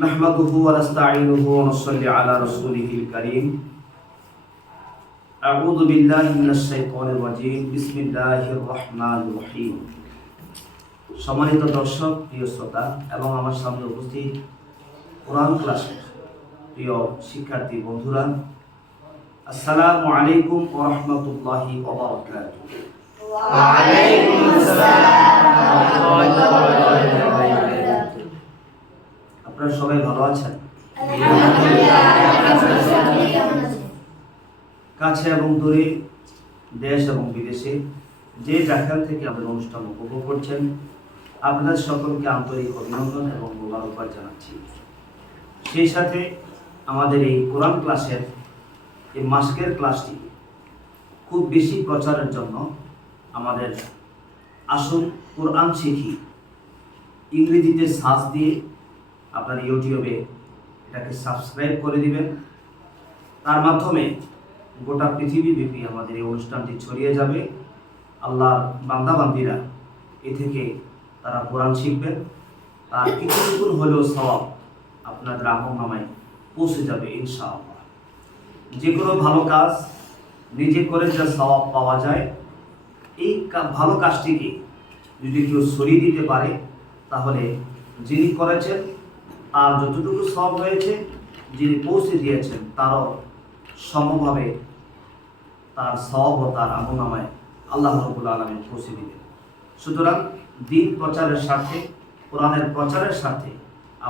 نحمده ونستعينه ونصلي على رسوله الكريم أعوذ بالله من الشيطان الرجيم بسم الله الرحمن الرحيم সম্মানিত দর্শক প্রিয় শ্রোতা এবং আমার সামনে উপস্থিত কোরআন ক্লাসের প্রিয় শিক্ষার্থী বন্ধুরা আসসালামু আলাইকুম ওয়া রাহমাতুল্লাহি ওয়া বারাকাতুহু। ওয়া আলাইকুম আসসালাম ওয়া রাহমাতুল্লাহি ওয়া বারাকাতুহু। আপনারা সবাই ভালো আছেন? কাছে এবং দূরে, দেশ এবং বিদেশে যে যেখান থেকে আমাদের অনুষ্ঠান উপভোগ করছেন আপনাদের সকলকে আন্তরিক অভিনন্দন এবং মোবারকবাদ জানাচ্ছি। সেই সাথে আমাদের এই কোরআন ক্লাসের এই মাসকের ক্লাসটি খুব বেশি প্রচারের জন্য আমাদের আসুন কোরআন শিখি ইংরেজিতে সার্চ দিয়ে আপনার ইউটিউবে এটাকে সাবস্ক্রাইব করে দিবেন। তার মাধ্যমে গোটা পৃথিবীব্যাপী আমাদের এই অনুষ্ঠানটি ছড়িয়ে যাবে। আল্লাহর বান্দাবান্দিরা এ থেকে তারা কোরআন শিখবেন, তার কিছুটুকু হলেও সওয়াব আপনাদের আমলনামায় পৌঁছে যাবে ইনশাআল্লাহ। যে কোনো ভালো কাজ নিজে করে যা সওয়াব পাওয়া যায়, এই ভালো কাজটিকে যদি কেউ সরিয়ে দিতে পারে তাহলে যিনি করেছেন তার যতটুকু সওয়াব হয়েছে, যিনি পৌঁছে দিয়েছেন তারও সমভাবে তার সওয়াব ও তার আমলনামায় আল্লাহ রাব্বুল আলামিন পৌঁছে দিবেন। সুতরাং দিন প্রচারের সাথে, কোরআনের প্রচারের সাথে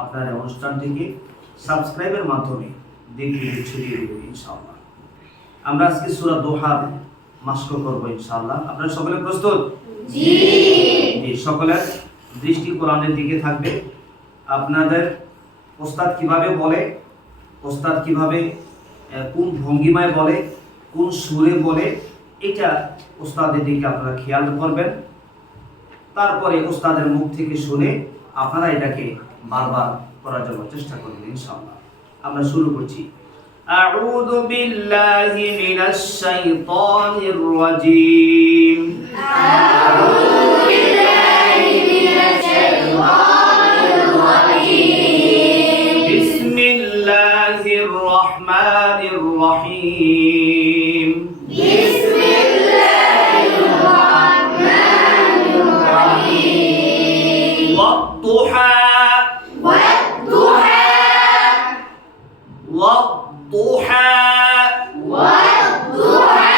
আপনার এই অনুষ্ঠানটিকে সাবস্ক্রাইবের মাধ্যমে দেখে ছড়িয়ে দেবেন ইনশাআল্লাহ। আমরা আজকে সূরা দোহার মাসক করব ইনশাআল্লাহ। আপনারা সকলে প্রস্তুত? জি। সকলের দৃষ্টি কোরআনের দিকে থাকবে। আপনাদের ওস্তাদ কিভাবে বলে, ওস্তাদ কিভাবে কোন ভঙ্গিমায় বলে, কোন সুরে বলে, এটা ওস্তাদের দিকে আপনারা খেয়াল করবেন। তারপরে ওস্তাদের মুখ থেকে শুনে আপনারা এটাকে বারবার করার জন্য চেষ্টা করবেন ইনশাআল্লাহ। আমরা শুরু করছি। আউযু বিল্লাহি মিনাশ শাইতানির রাজীম। আউযু বিল্লাহি মিনাশ শাইতানির রাজীম। বিসমিল্লাহির রহমানির রহিম। বিসমিল্লাহির রহমানির রহিম। ওয়াদ-দুহা ওয়াদ-দুহা ওয়াদ-দুহা ওয়াদ-দুহা।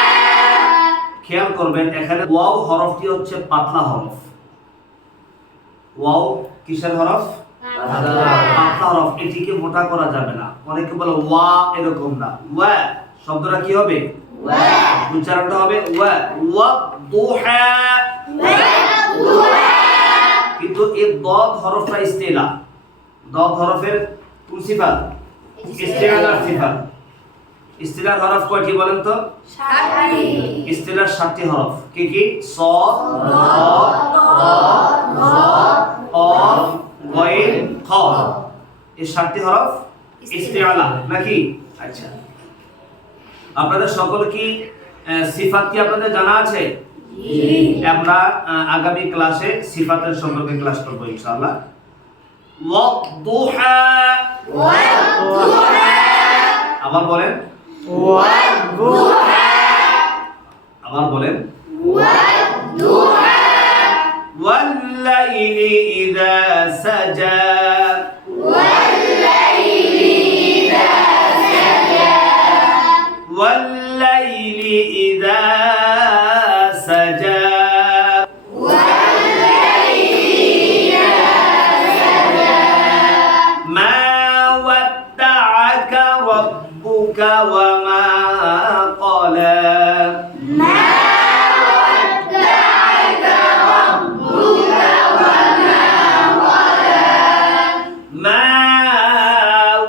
খেয়াল করবেন এখানে ওয়াও হরফটি হচ্ছে পাতলা হরফ। ওয়াও কিসের হরফ? পাতলা হরফ। এটিকে মোটা করা যাবে না। অনেকে বলে ওয়া, এরকম না। ওয়া শব্দটা কি হবে? ওয়া। উচ্চারণটা হবে ওয়া। ওয়াদ-দুহা ওয়াদ-দুহা। কিন্তু এই দদ হরফটা ইস্তিলা। দদ হরফের কোন সিফাত? ইস্তিলার সিফাত। ইস্তিলার হরফ কয়টি বলেন তো? 7টি। ইস্তিলার 7টি হরফ কি কি? সাদ, দ, র, কফ, গইন, খ। এই 7টি হরফ ইস্তিলা নাকি? আচ্ছা, আপনাদের সকল কি সিফাত কি আপনাদের জানা আছে? জি। আমরা আগামী ক্লাসে সিফাতের সম্পর্কে ক্লাস করব ইনশাআল্লাহ। ওয়াদ-দুহা ওয়াদ-দুহা। আবার বলেন ওয়াদ-দুহা। আবার বলেন ওয়াদ-দুহা। ওয়াল-লাইলি ইযা সাজা ওয়াল-লাইলি ইযা সাজা ওয়াল-লাইলি ইযা সাজা وما قلى ما ودعك ربك وما قلى ما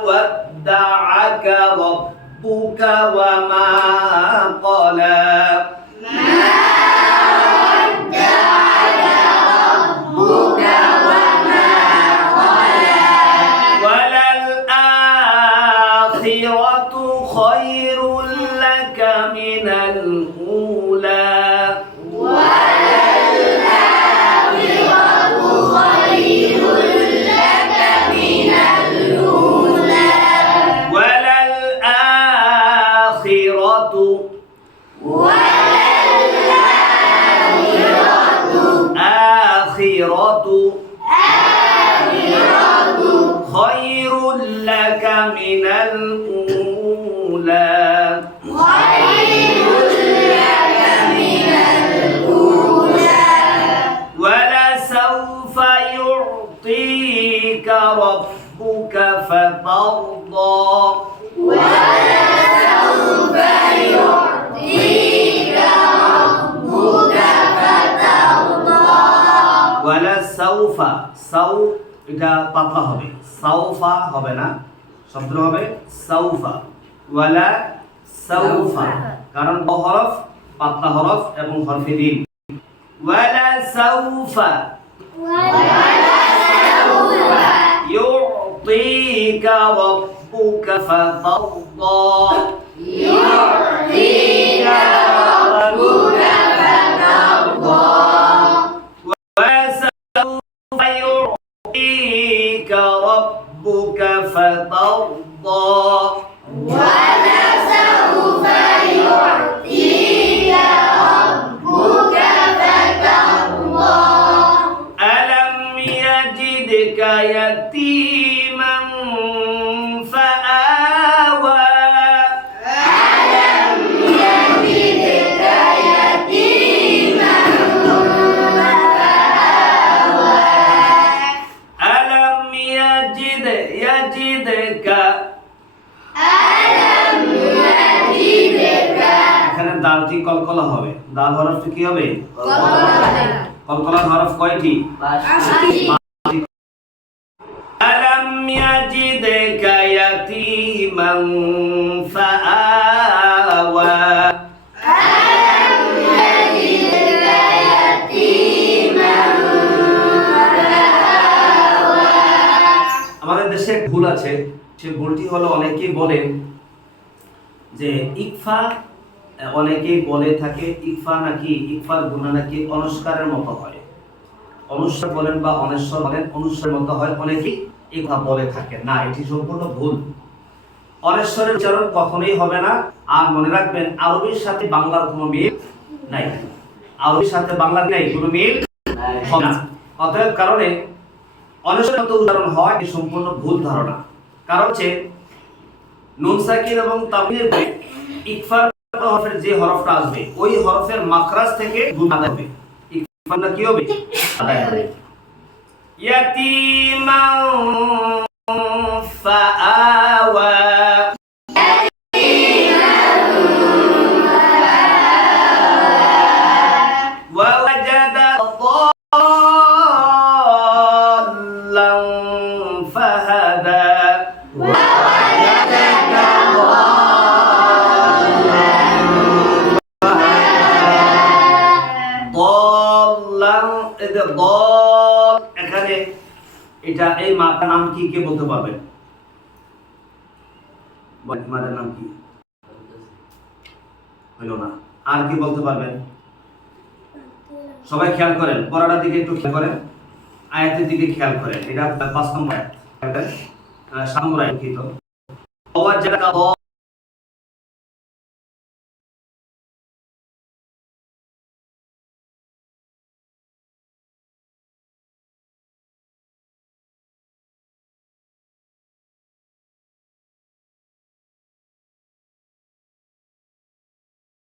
ودعك ربك وما قلى আখিরাতু খায়রুল লাকা মিনাল উলা ولسوف يعطيك ربك فترضى ولسوف সাউ এটা পাতলা হবে, সাউফা হবে না, শব্দ হবে সাউফা। ওয়ালা সাউফা কারণ ব হরফ পাতলা হরফ এবং হরফে রিন। ওয়ালা সাউফা ইউতিকা রাব্বুকা ফাতারদা ইউতিকা রাব্বুকা ফাতারদা وسوف يعطيك ربك فترضى ولسوف يعطيك ربك فترضى ألم يجدك يتيما فآوى ألم يجدك يتيما فآوى ألم يجدك ألم يجدك এখানে দালটি কলকলা হবে, দাল হরফটি কি হবে? কলকলা কলকলা হরফ কয়টি? 80 ألم يجدك يتيما فآوى ألم يجدك يتيما فآوى আমাদের দেশে এক ভুল আছে, সে ভুলটি হলো অনেকেই বলেন যে ইকফা, অনেকেই বলে থাকে ইকফা নাকি ইকফার গুণা নাকি অনুস্কারের মতো হয়। অনুস্বার বলেন বা অনেশ্বর বলেন অনুস্বারের মতো হয়, অনেকেই এই কথা বলে থাকে। না, এটি সম্পূর্ণ ভুল। অনেশ্বরের উচ্চারণ কখনোই হবে না। আর মনে রাখবেন আরবির সাথে বাংলার কোনো মিল নাই, আরবির সাথে বাংলার নাই কোনো মিল হবে না। অতএব কারণে অনেশ্বরের মতো উচ্চারণ হয়, এটি সম্পূর্ণ ভুল ধারণা। কারণ হচ্ছে নুন সাকিন এবং তানবিনের পরে ইকফার হরফের যে হরফটা আসবে ওই হরফের মাখরাজ থেকে গুণ আদায় হবে, ইকফাটা কি হবে? আদায় হবে। ইয়াতীমান ফাআওয়া ওয়া ওয়াজাদা ضالًا ফাহাদা এখানে এটা এই মাটার নাম কি, কে বলতে পারবেন? মাটার নাম কি হইল না, আর কি বলতে পারবেন? সবাই খেয়াল করেন, পড়াটার দিকে একটু খেয়াল করেন, আয়াতের দিকে খেয়াল করেন। এটা 5 নম্বর আয়াত, 7 নম্বর আয়াত।